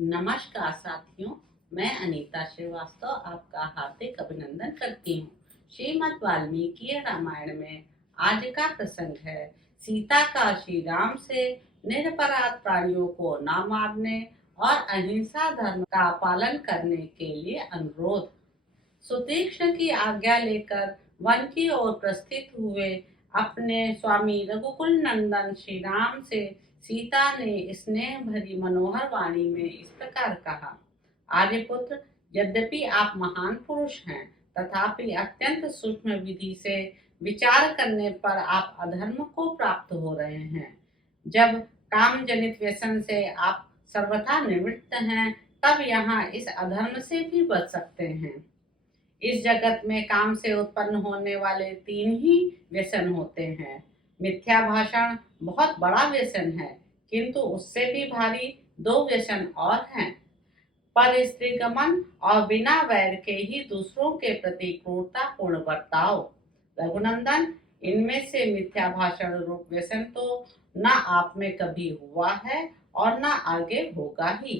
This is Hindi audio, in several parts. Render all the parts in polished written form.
नमस्कार साथियों, मैं अनीता श्रीवास्तव आपका हार्दिक अभिनंदन करती हूँ। श्रीमद् वाल्मीकि रामायण में आज का प्रसंग है सीता का श्री राम से निरपराध प्राणियों को न मारने और अहिंसा धर्म का पालन करने के लिए अनुरोध। सुतीक्ष्ण की आज्ञा लेकर वन की ओर प्रस्थित हुए अपने स्वामी रघुकुल नंदन श्री राम से सीता ने स्नेह भरी मनोहर वाणी में इस प्रकार कहा। आर्यपुत्र, यद्यपि आप महान पुरुष हैं, तथापि अत्यंत सूक्ष्म विधि से विचार करने पर आप अधर्म को प्राप्त हो रहे हैं। जब काम जनित व्यसन से आप सर्वथा निवृत्त हैं, तब यहाँ इस अधर्म से भी बच सकते हैं। इस जगत में काम से उत्पन्न होने वाले 3 ही व्यसन होते हैं। मिथ्या भाषण बहुत बड़ा व्यसन है, किंतु उससे भी भारी 2 व्यसन और हैं। पर स्त्री गमन और बिना वैर के ही दूसरों के प्रति क्रूरतापूर्ण बर्ताव। रघुनंदन, इनमें से मिथ्या भाषण रूप व्यसन तो न आप में कभी हुआ है और न आगे होगा ही।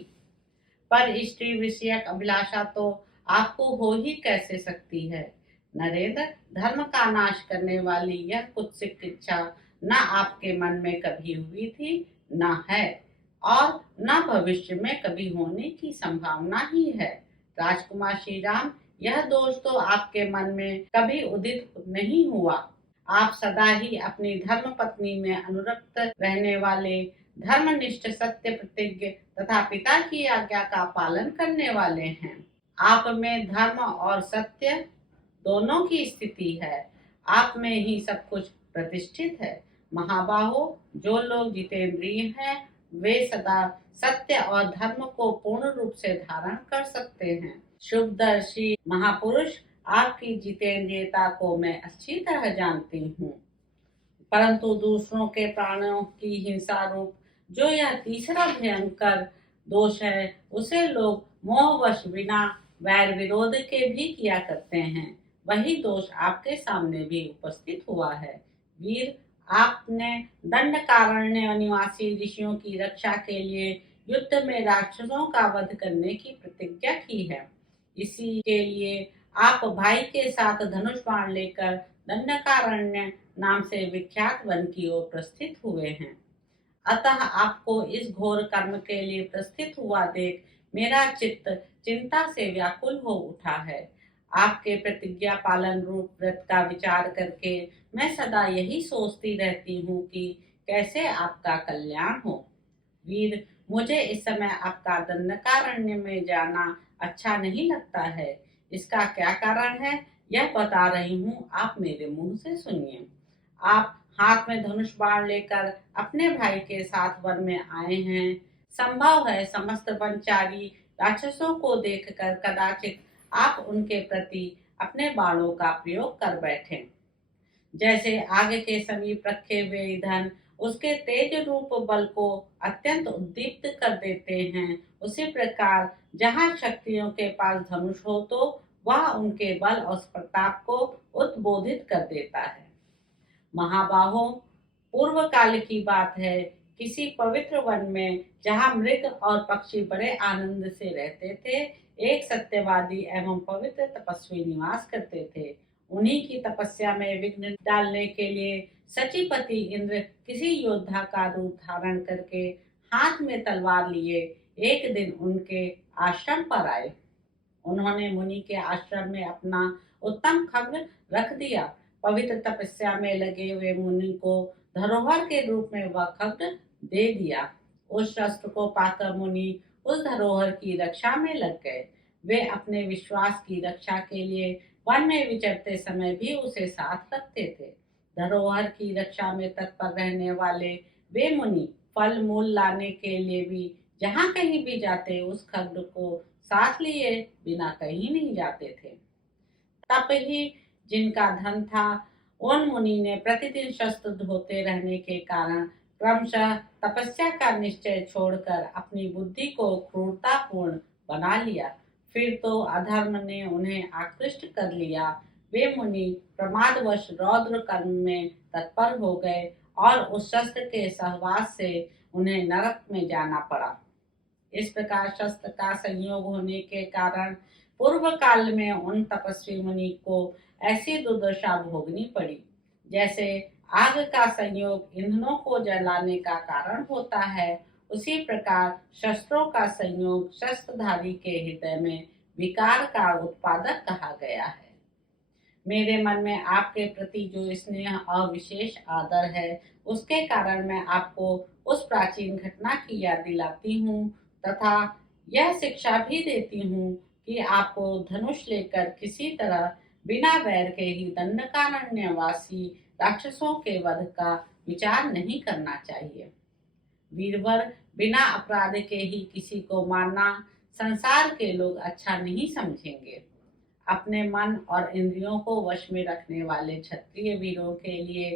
पर स्त्री विषयक अभिलाषा तो आपको हो ही कैसे सकती है। नरेंद्र, धर्म का नाश करने वाली यह कुत्सित इच्छा न आपके मन में कभी हुई थी, न है, और न भविष्य में कभी होने की संभावना ही है। राजकुमार श्री राम, यह दोष तो आपके मन में कभी उदित नहीं हुआ। आप सदा ही अपनी धर्म पत्नी में अनुरक्त रहने वाले, धर्मनिष्ठ, सत्य प्रतिज्ञ तथा पिता की आज्ञा का पालन करने वाले हैं। आप में धर्म और सत्य दोनों की स्थिति है। आप में ही सब कुछ प्रतिष्ठित है। महाबाहो, जो लोग जितेंद्रिय हैं, वे सदा सत्य और धर्म को पूर्ण रूप से धारण कर सकते हैं। शुभदर्शी महापुरुष, आपकी जितेंद्रियता को मैं अच्छी तरह जानती हूँ, परंतु दूसरों के प्राणों की हिंसा रूप जो यह तीसरा भयंकर दोष है, उसे लोग मोहवश बिना वैर विरोध के भी किया करते हैं। वही दोष आपके सामने भी उपस्थित हुआ है। वीर, आपने दंडकारण्य निवासी ऋषियों की रक्षा के लिए युद्ध में राक्षसों का वध करने की प्रतिज्ञा की है। इसी के लिए आप भाई के साथ धनुष बाण लेकर दंडकारण्य नाम से विख्यात वन की ओर प्रस्थित हुए हैं। अतः आपको इस घोर कर्म के लिए प्रस्थित हुआ देख मेरा चित्त चिंता से व्याकुल हो उठा है। आपके प्रतिज्ञा पालन रूप व्रत का विचार करके मैं सदा यही सोचती रहती हूँ कि कैसे आपका कल्याण हो। वीर, मुझे इस समय आपका दंडकारण्य में जाना अच्छा नहीं लगता है। इसका क्या कारण है, यह बता रही हूँ, आप मेरे मुंह से सुनिए। आप हाथ में धनुष बाण लेकर अपने भाई के साथ वन में आए हैं। संभव है समस्त वनचारी राक्षसों को देखकर कदाचित आप उनके प्रति अपने बाणों का प्रयोग कर बैठे। जैसे आग के समीप रखे हुए ईंधन उसके तेज रूप बल को अत्यंत उद्दीप्त कर देते हैं, उसी प्रकार जहाँ शक्तियों के पास धनुष हो तो वह उनके बल और प्रताप को उद्बोधित कर देता है। महाबाहो, पूर्व काल की बात है, किसी पवित्र वन में जहाँ मृग और पक्षी बड़े आनंद से रहते थे, एक सत्यवादी एवं पवित्र तपस्वी निवास करते थे। उन्हीं की तपस्या में विघ्न डालने के लिए सचिपति इंद्र किसी योद्धा का रूप धारण करके हाथ में तलवार लिए एक दिन उनके आश्रम पर आए। उन्होंने मुनि के आश्रम में अपना उत्तम खड्ग रख दिया। पवित्र तपस्या में लगे हुए मुनि को धरोहर के रूप में वह खड्ग दे दिया। उस शस्त्र को पाकर मुनि उस धरोहर की रक्षा में लग गए। वे अपने विश्वास की रक्षा के लिए वन में विचरते समय भी उसे साथ रखते थे। धरोहर की रक्षा में तत्पर रहने वाले वे मुनि फल मूल लाने के लिए भी जहाँ कहीं भी जाते उस खड्ग को साथ लिए बिना कहीं नहीं जाते थे। तप ही जिनका धन था, उन मुनि ने प्रतिदिन शस्त्र धोते रहने के कारण क्रमशः तपस्या का निश्चय छोड़कर अपनी बुद्धि को क्रूरतापूर्ण बना लिया। फिर तो अधर्म ने उन्हें आकृष्ट कर लिया। वे मुनि प्रमादवश रौद्र कर्म में तत्पर हो गए और उस शस्त्र के सहवास से उन्हें नरक में जाना पड़ा। इस प्रकार शस्त्र का संयोग होने के कारण पूर्व काल में उन तपस्वी मुनि को ऐसी दुर्दशा भोगनी पड़ी, जैसे आग का संयोग ईंधनों को जलाने का कारण होता है, उसी प्रकार शस्त्रों का संयोग शस्त्रधारी के हृदय में विकार का उत्पादक कहा गया है। मेरे मन में आपके प्रति जो स्नेह और विशेष आदर है, उसके कारण मैं आपको उस प्राचीन घटना की याद दिलाती हूँ तथा यह शिक्षा भी देती हूँ कि आपको धनुष लेकर किसी तरह बिना वैर के ही दंडकारण्यवासी राक्षसों के वध का विचार नहीं करना चाहिए। वीरवर, बिना अपराध के ही किसी को मारना संसार के लोग अच्छा नहीं समझेंगे। अपने मन और इंद्रियों को वश में रखने वाले क्षत्रिय वीरों के लिए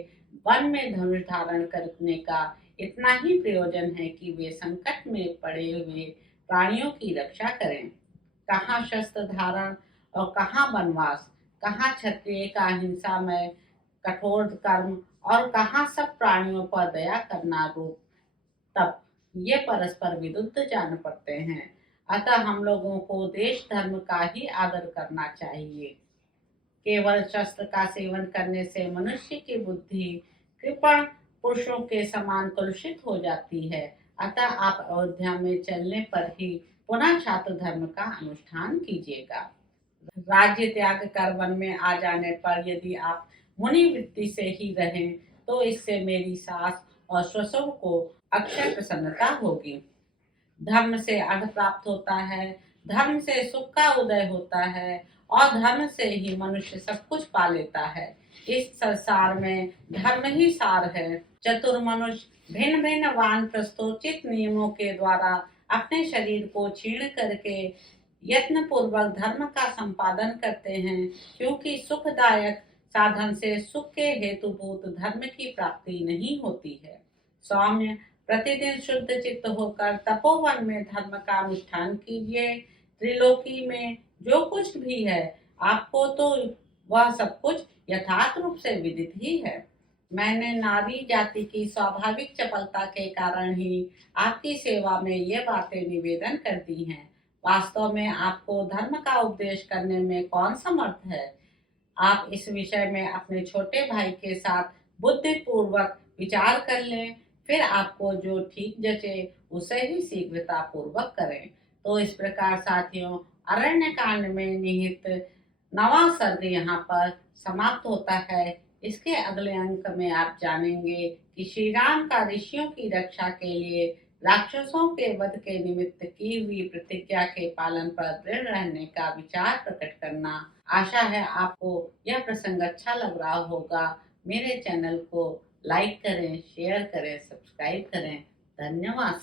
वन में धनुष धारण करने का इतना ही प्रयोजन है कि वे संकट में पड़े हुए प्राणियों की रक्षा करें। कहाँ शस्त्र धारण और कहाँ वनवास, कहाँ क्षत्रिय का हिंसा में कठोर कर्म और कहाँ सब प्राणियों पर दया करना रूप तप, ये परस्पर विरुद्ध जान पड़ते हैं। अतः हम लोगों को देश धर्म का ही आदर करना चाहिए। केवल शस्त्र का सेवन करने से मनुष्य की बुद्धि कृपण पुरुषों के समान कलुषित हो जाती है। अतः आप अयोध्या में चलने पर ही पुनः छात्र धर्म का अनुष्ठान कीजिएगा। राज्य त्याग कर वन में आ जाने पर यदि आप मुनि वृत्ति से ही रहें तो इससे मेरी सास और ससुर को अक्षय प्रसन्नता होगी। धर्म से अर्थ प्राप्त होता है, धर्म से सुख का उदय होता है और धर्म से ही मनुष्य सब कुछ पा लेता है। इस संसार में धर्म ही सार है। चतुर मनुष्य भिन्न भिन्न वानप्रस्थोचित नियमों के द्वारा अपने शरीर को क्षीण करके यत्न पूर्वक धर्म का संपादन करते हैं, क्योंकि सुखदायक साधन से सुख के हेतुभूत धर्म की प्राप्ति नहीं होती है। सौम्य प्रतिदिन शुद्ध चित्त होकर तपोवन में धर्म का अनुष्ठान कीजिए। त्रिलोकी में जो कुछ भी है आपको तो वह सब कुछ यथार्थ रूप से विदित ही है। मैंने नारी जाति की स्वाभाविक चपलता के कारण ही आपकी सेवा में ये बातें निवेदन कर दी हैं। वास्तव में आपको धर्म का उपदेश करने में कौन समर्थ है। आप इस विषय में अपने छोटे भाई के साथ बुद्धिपूर्वक विचार कर लें, फिर आपको जो ठीक जचे उसे ही शीघ्रता पूर्वक करें। तो इस प्रकार साथियों, अरण्य कांड में निहित 9वां सर्ग यहाँ पर समाप्त होता है। इसके अगले अंक में आप जानेंगे कि श्री राम का ऋषियों की रक्षा के लिए राक्षसों के वध के निमित्त की हुई प्रतिज्ञा के पालन पर दृढ़ रहने का विचार प्रकट करना। आशा है आपको यह प्रसंग अच्छा लग रहा होगा। मेरे चैनल को लाइक करें, शेयर करें, सब्सक्राइब करें। धन्यवाद।